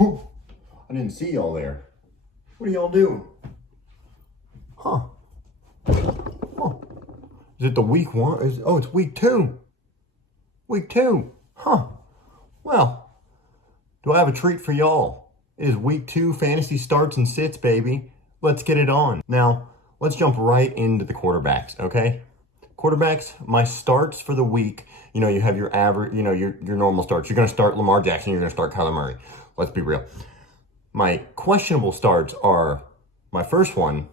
I didn't see y'all there. What are y'all doing? Huh. Is it the week one? It's week two. Week two. Huh. Well, do I have a treat for y'all? It is week two, fantasy starts and sits, baby. Let's get it on. Now, let's jump right into the quarterbacks, okay? Quarterbacks, my starts for the week, you have your average, your normal starts. You're going to start Lamar Jackson. You're going to start Kyler Murray. Let's be real. My questionable starts are, my first one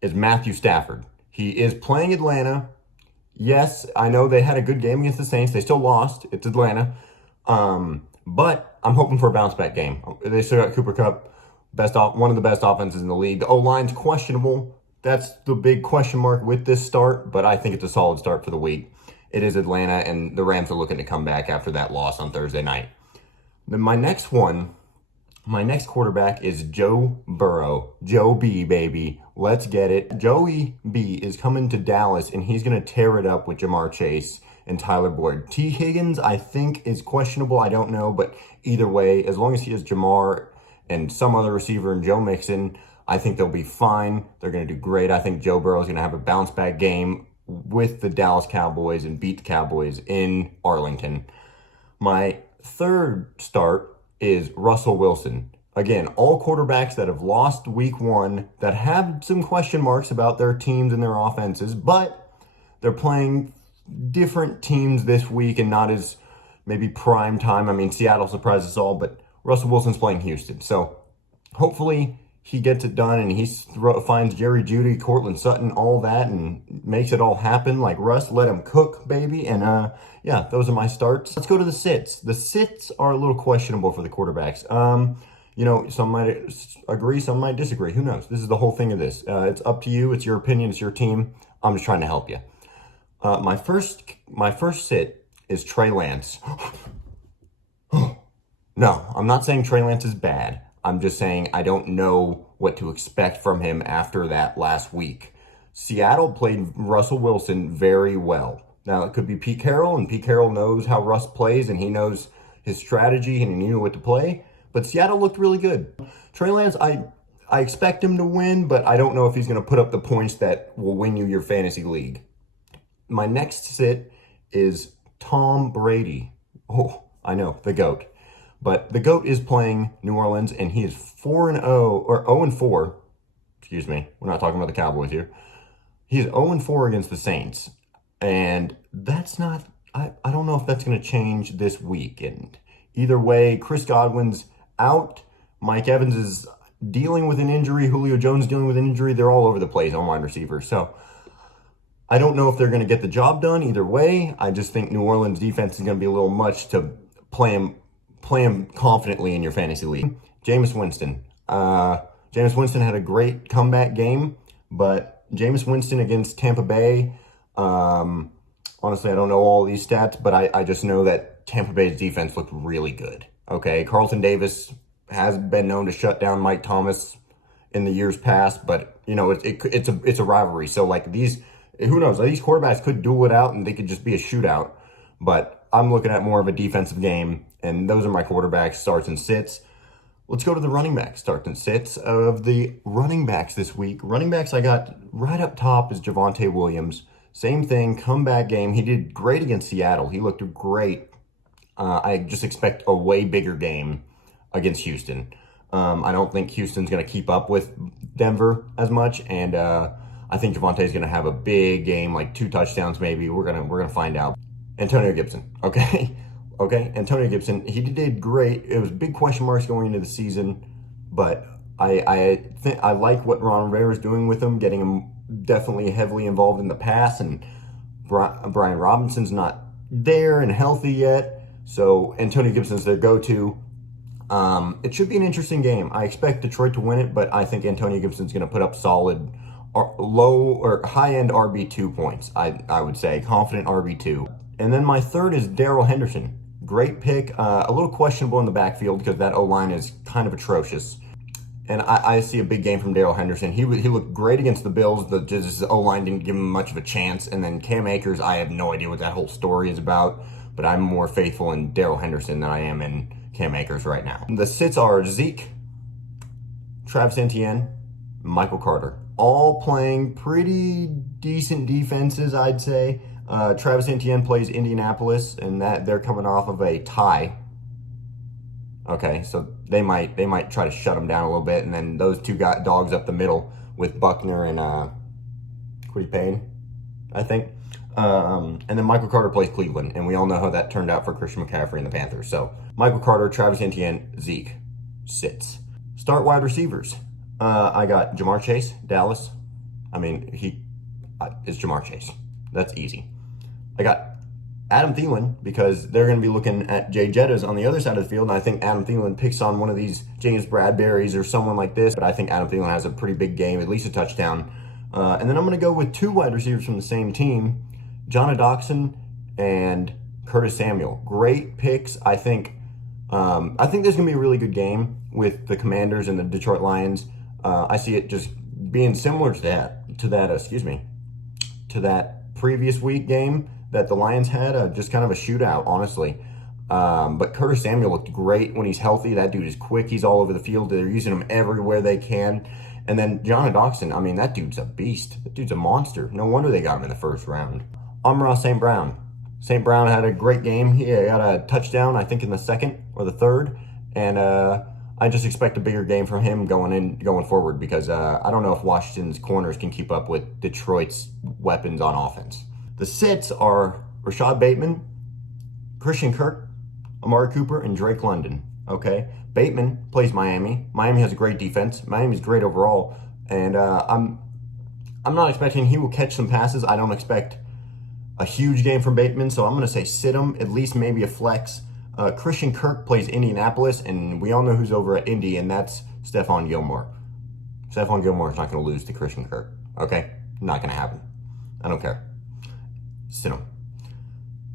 is Matthew Stafford. He is playing Atlanta. Yes, I know they had a good game against the Saints. They still lost. It's Atlanta. But I'm hoping for a bounce back game. They still got Cooper Kupp, one of the best offenses in the league. The O-line's questionable. That's the big question mark with this start, but I think it's a solid start for the week. It is Atlanta, and the Rams are looking to come back after that loss on Thursday night. Then my next quarterback is Joe Burrow. Joe B, baby. Let's get it. Joey B is coming to Dallas, and he's going to tear it up with Jamar Chase and Tyler Boyd. T. Higgins, I think, is questionable. I don't know, but either way, as long as he has Jamar and some other receiver and Joe Mixon, I think they'll be fine. They're going to do great. I think Joe Burrow is going to have a bounce-back game with the Dallas Cowboys and beat the Cowboys in Arlington. My third start is Russell Wilson. Again, all quarterbacks that have lost week one, that have some question marks about their teams and their offenses, but they're playing different teams this week and not as maybe prime time. I mean, Seattle surprised us all, but Russell Wilson's playing Houston. So hopefully he gets it done and he finds Jerry Jeudy, Cortland Sutton, all that, and makes it all happen. Like Russ, let him cook, baby. And yeah, those are my starts. Let's go to the sits. The sits are a little questionable for the quarterbacks. Some might agree, some might disagree. Who knows? This is the whole thing of this. It's up to you. It's your opinion. It's your team. I'm just trying to help you. My first sit is Trey Lance. No, I'm not saying Trey Lance is bad. I'm just saying I don't know what to expect from him after that last week. Seattle played Russell Wilson very well. Now, it could be Pete Carroll, and Pete Carroll knows how Russ plays, and he knows his strategy, and he knew what to play. But Seattle looked really good. Trey Lance, I expect him to win, but I don't know if he's going to put up the points that will win you your fantasy league. My next sit is Tom Brady. Oh, I know, the GOAT. But the GOAT is playing New Orleans, and he is 4-0, or 0-4. Excuse me, we're not talking about the Cowboys here. He's 0-4 against the Saints. And that's not, I don't know if that's going to change this weekend. Either way, Chris Godwin's out. Mike Evans is dealing with an injury. Julio Jones dealing with an injury. They're all over the place on wide receivers. So I don't know if they're going to get the job done either way. I just think New Orleans defense is going to be a little much to play him confidently in your fantasy league. Jameis Winston. Jameis Winston had a great comeback game, but Jameis Winston against Tampa Bay, honestly, I don't know all these stats, but I just know that Tampa Bay's defense looked really good. Okay, Carlton Davis has been known to shut down Mike Thomas in the years past, but it's a rivalry. So like who knows? These quarterbacks could duel it out, and they could just be a shootout. But I'm looking at more of a defensive game, and those are my quarterbacks, starts and sits. Let's go to the running backs, starts and sits of the running backs this week. Running backs I got right up top is Javonte Williams. Same thing, comeback game. He did great against Seattle. He looked great. I just expect a way bigger game against Houston. I don't think Houston's going to keep up with Denver as much, and I think Javonte's going to have a big game, like 2 touchdowns maybe. We're gonna find out. Antonio Gibson, okay? Antonio Gibson, he did great. It was big question marks going into the season, but I think I like what Ron Rivera's doing with him, getting him definitely heavily involved in the pass, and Brian Robinson's not there and healthy yet, so Antonio Gibson's their go-to. It should be an interesting game. I expect Detroit to win it, but I think Antonio Gibson's going to put up solid low or high-end RB2 points, I would say. Confident RB2. And then my third is Darrell Henderson. Great pick. A little questionable in the backfield because that O-line is kind of atrocious. And I see a big game from Darrell Henderson. He looked great against the Bills. The O-line didn't give him much of a chance. And then Cam Akers, I have no idea what that whole story is about. But I'm more faithful in Darrell Henderson than I am in Cam Akers right now. The sits are Zeke, Travis Etienne, Michael Carter. All playing pretty decent defenses, I'd say. Travis Etienne plays Indianapolis, and that they're coming off of a tie. Okay, so they might try to shut them down a little bit, and then those two got dogs up the middle with Buckner and Quiddy Payne, I think. And then Michael Carter plays Cleveland, and we all know how that turned out for Christian McCaffrey and the Panthers. So Michael Carter, Travis Etienne, Zeke, sits. Start wide receivers. I got Jamar Chase, Dallas. I mean, it's Jamar Chase. That's easy. I got Adam Thielen, because they're going to be looking at Jay Jettas on the other side of the field, and I think Adam Thielen picks on one of these James Bradberrys or someone like this, but I think Adam Thielen has a pretty big game, at least a touchdown. And then I'm going to go with two wide receivers from the same team, Jonah Doxson and Curtis Samuel. Great picks. I think there's going to be a really good game with the Commanders and the Detroit Lions. I see it just being similar to that previous week game that the Lions had, just kind of a shootout, honestly. But Curtis Samuel looked great when he's healthy. That dude is quick. He's all over the field. They're using him everywhere they can. And then Jonah Doxson, I mean, that dude's a beast. That dude's a monster. No wonder they got him in the first round. Amon-Ra St. Brown. St. Brown had a great game. He got a touchdown, I think, in the second or the third. And I just expect a bigger game from him going forward, because I don't know if Washington's corners can keep up with Detroit's weapons on offense. The sits are Rashad Bateman, Christian Kirk, Amari Cooper, and Drake London. Okay, Bateman plays Miami. Miami has a great defense. Miami's great overall, and I'm not expecting he will catch some passes. I don't expect a huge game from Bateman, so I'm going to say sit him, at least maybe a flex. Christian Kirk plays Indianapolis, and we all know who's over at Indy, and that's Stephon Gilmore. Stephon Gilmore is not going to lose to Christian Kirk. Okay, not going to happen. I don't care. Sit him.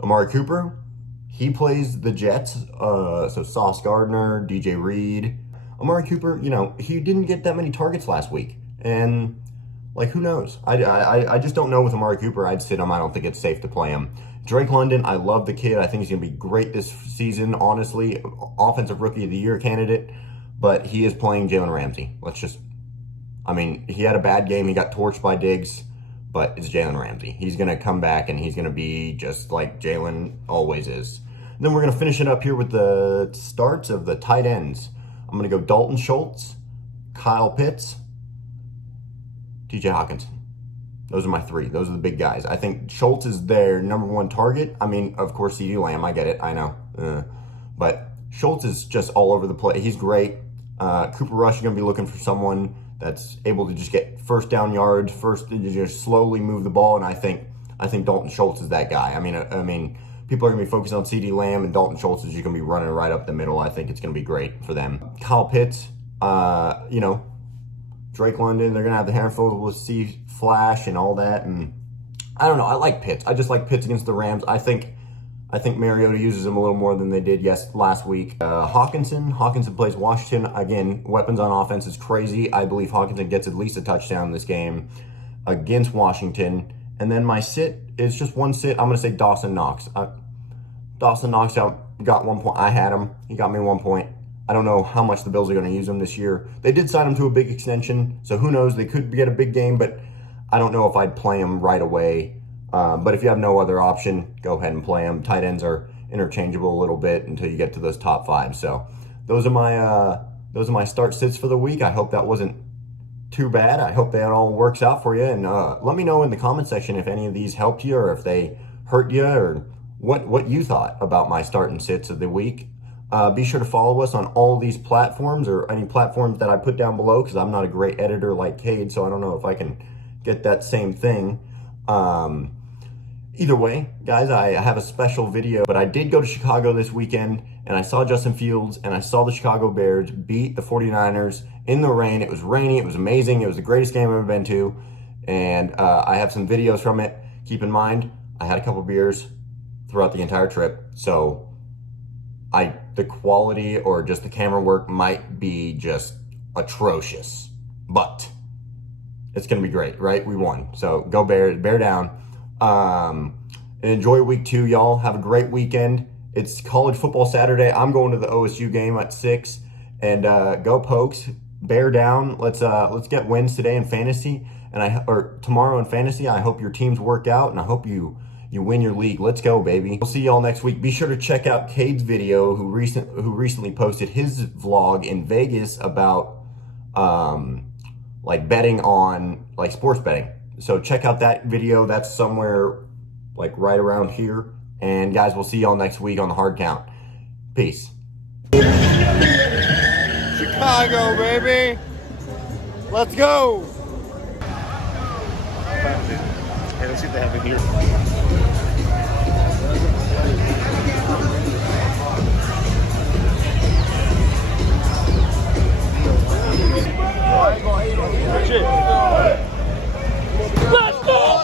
Amari Cooper, he plays the Jets, so Sauce Gardner, DJ Reed. Amari Cooper, he didn't get that many targets last week, and who knows? I just don't know with Amari Cooper. I'd sit him. I don't think it's safe to play him. Drake London, I love the kid. I think he's going to be great this season, honestly. Offensive Rookie of the Year candidate, but he is playing Jalen Ramsey. He had a bad game. He got torched by Diggs. But it's Jalen Ramsey. He's going to come back, and he's going to be just like Jalen always is. And then we're going to finish it up here with the starts of the tight ends. I'm going to go Dalton Schultz, Kyle Pitts, TJ Hawkinson. Those are my three. Those are the big guys. I think Schultz is their number one target. I mean, of course, CeeDee Lamb. I get it. I know. But Schultz is just all over the place. He's great. Cooper Rush is going to be looking for someone that's able to just get first down yards, just slowly move the ball, and I think Dalton Schultz is that guy. I mean, people are going to be focused on CeeDee Lamb, and Dalton Schultz is just going to be running right up the middle. I think it's going to be great for them. Kyle Pitts, Drake London, they're going to have the handful. We'll see Flash and all that, and I don't know. I like Pitts. I just like Pitts against the Rams. I think Mariota uses him a little more than they did last week. Hawkinson plays Washington. Again, weapons on offense is crazy. I believe Hawkinson gets at least a touchdown in this game against Washington. And then my sit is just one sit. I'm going to say Dawson Knox. Dawson Knox got 1 point. I had him. He got me 1 point. I don't know how much the Bills are going to use him this year. They did sign him to a big extension, so who knows? They could get a big game, but I don't know if I'd play him right away. But if you have no other option, go ahead and play them. Tight ends are interchangeable a little bit until you get to those top five. So those are my start sits for the week. I hope that wasn't too bad. I hope that all works out for you. And let me know in the comment section if any of these helped you or if they hurt you or what you thought about my start and sits of the week. Be sure to follow us on all these platforms or any platforms that I put down below, because I'm not a great editor like Cade, so I don't know if I can get that same thing. Either way, guys, I have a special video, but I did go to Chicago this weekend, and I saw Justin Fields, and I saw the Chicago Bears beat the 49ers in the rain. It was rainy. It was amazing. It was the greatest game I've ever been to, and I have some videos from it. Keep in mind, I had a couple beers throughout the entire trip, so the quality or just the camera work might be just atrocious, but it's going to be great, right? We won. So go Bears, bear down. And enjoy week 2, y'all. Have a great weekend. It's college football Saturday. I'm going to the OSU game at 6, and go Pokes. Bear down. Let's get wins today in fantasy, or tomorrow in fantasy. I hope your teams work out, and I hope you win your league. Let's go, baby. We'll see y'all next week. Be sure to check out Cade's video, who recently posted his vlog in Vegas about like betting on like sports betting. So check out that video. That's somewhere like right around here. And guys, we'll see y'all next week on the Hard Count. Peace. Chicago, baby. Let's go. Hey, let's see if they have it here. Let's go,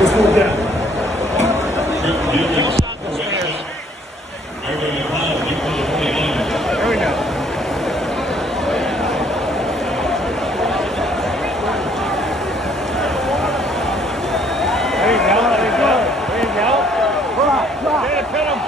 Let's move down. There we go. There you go. There you go. There you go. Hit him. Hit him.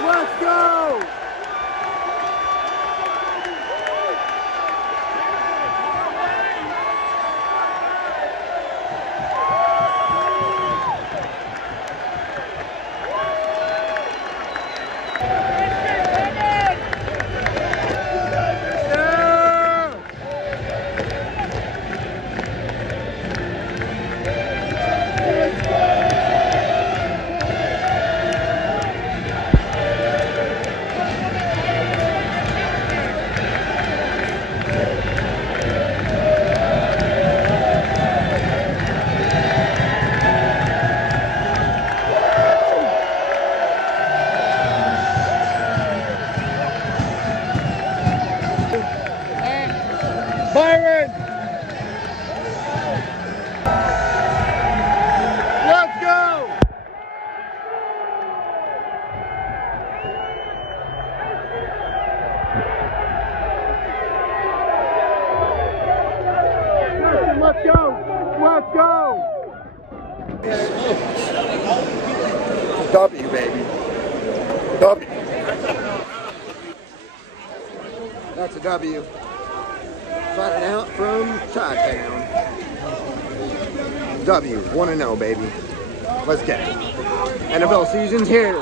Let's go! Byron! Let's go! Let's go! Let's go! W, baby. W. That's a W. Fighting out from Chi-Town. W, 1-0, baby. Let's get it. NFL season's here.